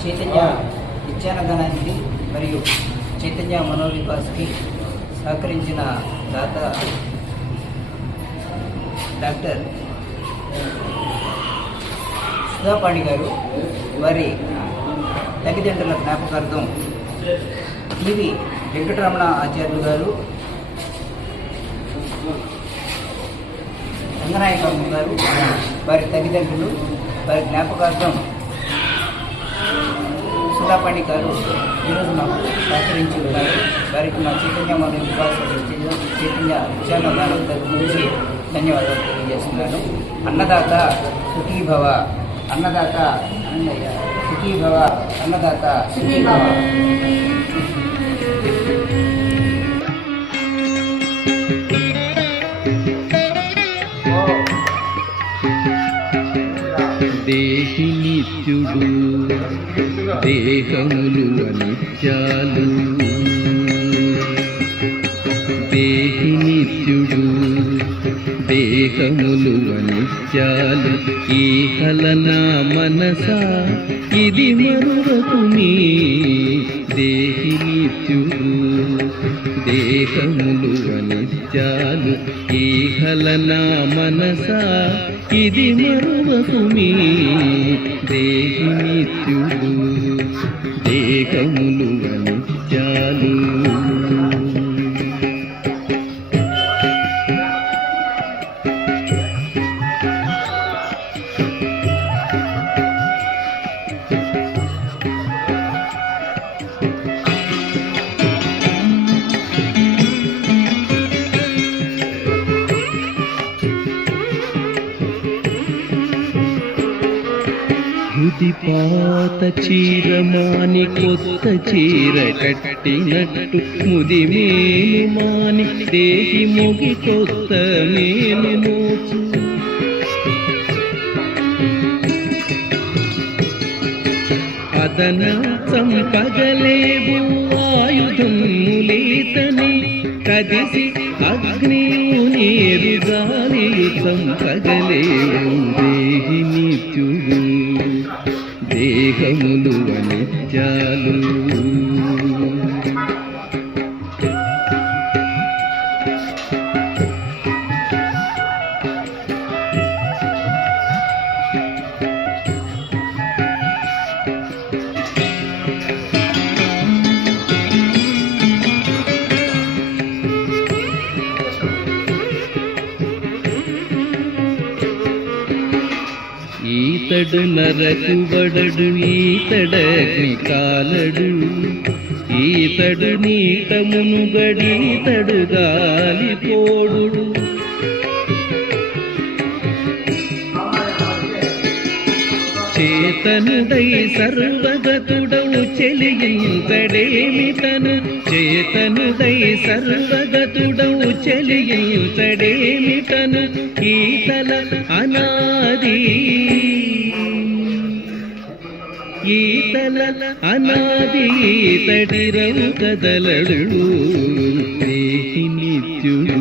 చైతన్య విద్యానగరానికి మరియు చైతన్య మనోవికాస్కి సహకరించిన దాత డాక్టర్ సుధాపాణి గారు వారి తల్లిదండ్రుల జ్ఞాపకార్థం టీవీ వెంకటరమణ ఆచార్యులు గారు రంగనాయకమ్మ గారు వారి తల్లిదండ్రులు వారి జ్ఞాపకార్థం సుధాపాణి గారు ఈరోజు మాకు సహకరించి ఉన్నారు. వారికి మా చైతన్య మన వికాస చైతన్య విచారణ గారు తరపు నుంచి ధన్యవాదాలు తెలియజేస్తున్నాను. అన్నదాత సుఖీభవ అన్నదాత అన్నయ్య సుఖీభవ అన్నదాత సుఖీభవ. దేహి నిత్యుడు దేహములు అనిత్యాలు. దేహములు అనిత్యాలు. ఈ హలనా మనస ఇది మరువకు మరువకుని దేహి నిత్యుడు దేహములు అనిత్యాలు ఈ హలనా మనస ఇది మరువకు మరువకుమి దేహి నిత్యుడు దేహములు అని హృది పాత చీరమాని కొత్త చీర కట్టినట్టు ముది మేలు మాని దేహి ముగి కొత్త మేలు మోచు. అదన చంపగలేవు ఆయుధములేతని కదిసి అగ్ని నీరు గాలియు చంపగలేవు దేహిని దేహములు అనిత్యాలు. ఈతడు నరకు వడడు ఈతడగ్ని కాలడు ఈతడు నీటమును గాలి పోడు చేతనుడై సర్వగతుడవు చెలియించడేమిటను చేతనుడై సర్వగతుడవు చెలియించడేమిటను ఈతల అనాది ఈతల అనాది ఈతడిరవు కదలడు దేహి నిత్యుడు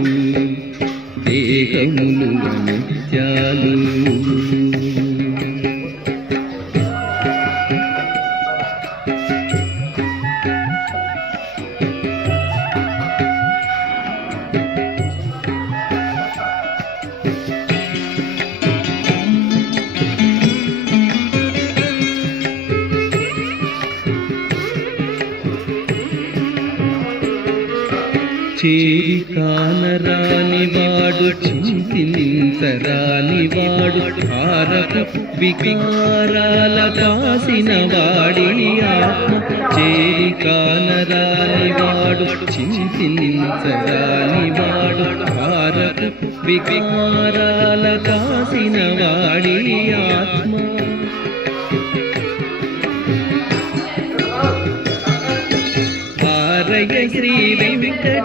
దేహములు అనిత్యాలు చేరి కానరాని వాడు చింతించరాని వాడు హారపు వికారాల దాసిన వాడి ఆత్మ చేరి కానరాని వాడు చింతించరాని వాడు హారపు వికారాల దాసిన వాడి ఆత్మ. శ్రీ వెంకట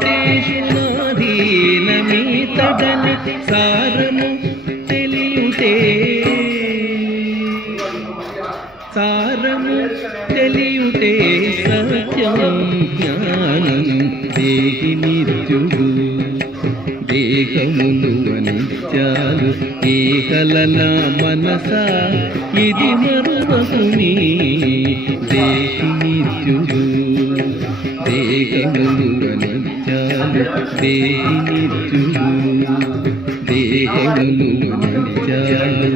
వెంకటేశనాధీనమీతడని సారము తెలియుటే. సారము తెలియుటే సత్యం జ్ఞానం దేహి నిత్యుడు. దేహమును అని నిత్యాలు ఈ కలన మనస ఇది మరువకుని దేహి నిత్యుడు. దేహమును నిత్యాలు దేహి నిత్యుడు దేహములు నిత్యాలు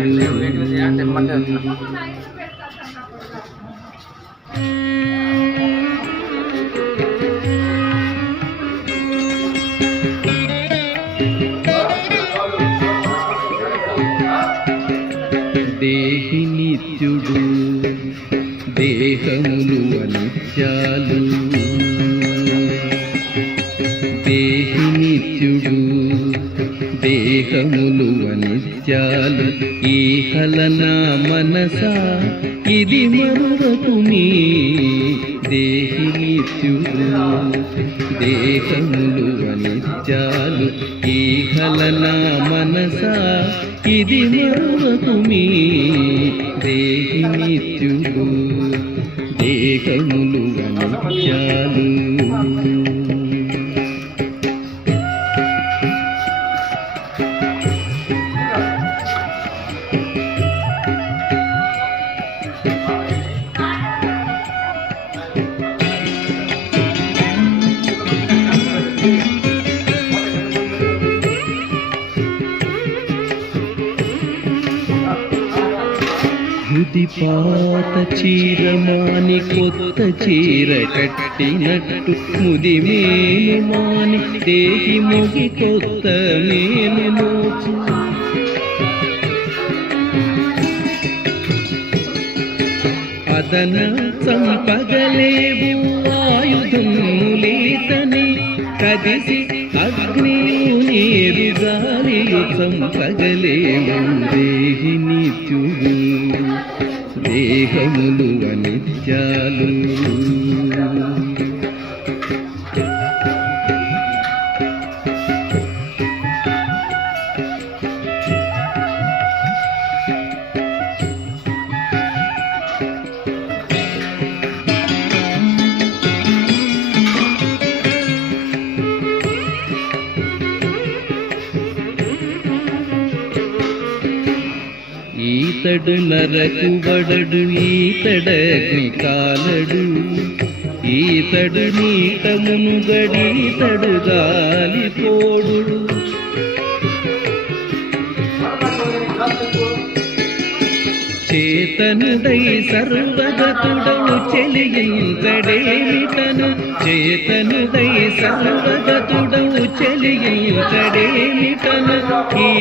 దేహి నిత్యుడు దేహములు అనిత్యాలు దేహములు అనిత్యాలు. ఈ కలనా మనస ఇది మరువకుని దేహి నిత్యుడు. దేహములు అనిత్యాలు ఈ కలనా మనస ఇది మరువకుమి దేహి నిత్యుడు. దేహములు అనిత్యాలు. పాత చీర మాని కొత్త చీర కట్టినట్టు ముది మేలు మాని దేహి ముగి కొత్త మేలు మోచు. అదన సంపగలేవు ఆయుధములేతని కదిసి అగ్నియు నీరు గాలియు సంపగలేవు దేహి నిత్యుడు దేహములు అనిత్యాలు. ఈతడు నరకు వడడు ఈతడగ్ని కాలడు. ఈతడు నీటమును గడీతడు గాలిపోడు చేతనుడై సర్వగతుడవు చెలియించడేమిటను చేతనుడై సర్వగతుడవు చెలియించడేమిటను